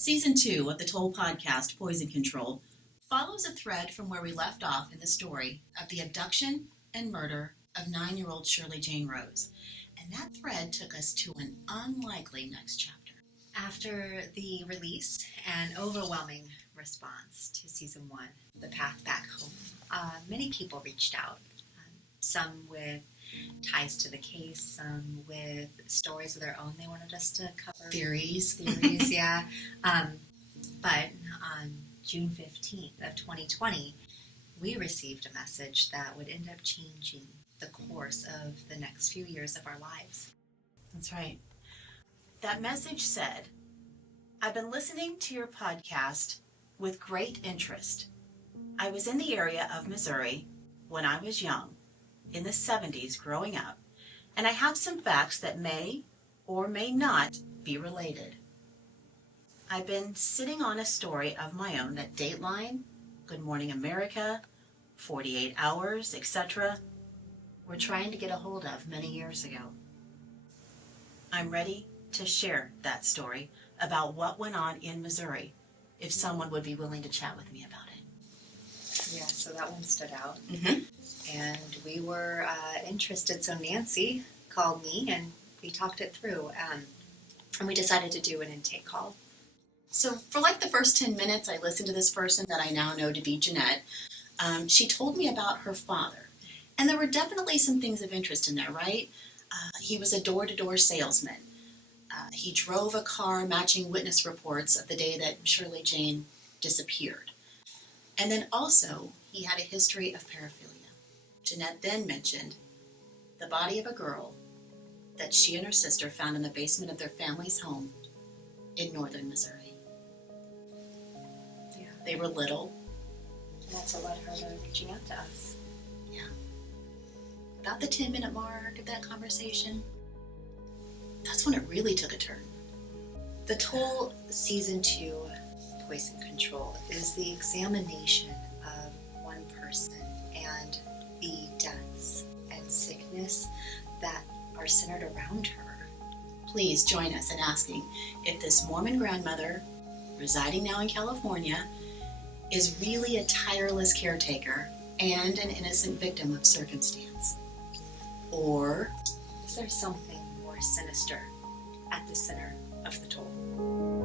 Season 2 of the Toll podcast, Poison Control, follows a thread from where we left off in the story of the abduction and murder of 9-year-old Shirley Jane Rose. And that thread took us to an unlikely next chapter. After the release and overwhelming response to Season 1, The Path Back Home, many people reached out, some with ties to the case, some with stories of their own they wanted us to cover. Theories, yeah. But on June 15th of 2020, we received a message that would end up changing the course of the next few years of our lives. That's right. That message said, "I've been listening to your podcast with great interest. I was in the area of Missouri when I was young, in the 70s growing up, and I have some facts that may or may not be related. I've been sitting on a story of my own that Dateline, Good Morning America, 48 Hours, etc. were trying to get a hold of many years ago. I'm ready to share that story about what went on in Missouri, if someone would be willing to chat with me about it." Yeah, so that one stood out. Mm-hmm. And we were interested, so Nancy called me and we talked it through. And we decided to do an intake call. So for like the first 10 minutes, I listened to this person that I now know to be Jeanette. She told me about her father. And there were definitely some things of interest in there, right? He was a door-to-door salesman. He drove a car matching witness reports of the day that Shirley Jane disappeared. And then also, he had a history of paraphilia. Jeanette then mentioned the body of a girl that she and her sister found in the basement of their family's home in northern Missouri. Yeah. They were little. And that's what led her to reaching out to us. Yeah. About the 10-minute mark of that conversation, that's when it really took a turn. The Toll Season 2 Poison Control is the examination of one person and the deaths and sickness that are centered around her. Please join us in asking if this Mormon grandmother, residing now in California, is really a tireless caretaker and an innocent victim of circumstance. Or is there something more sinister at the center of the toll?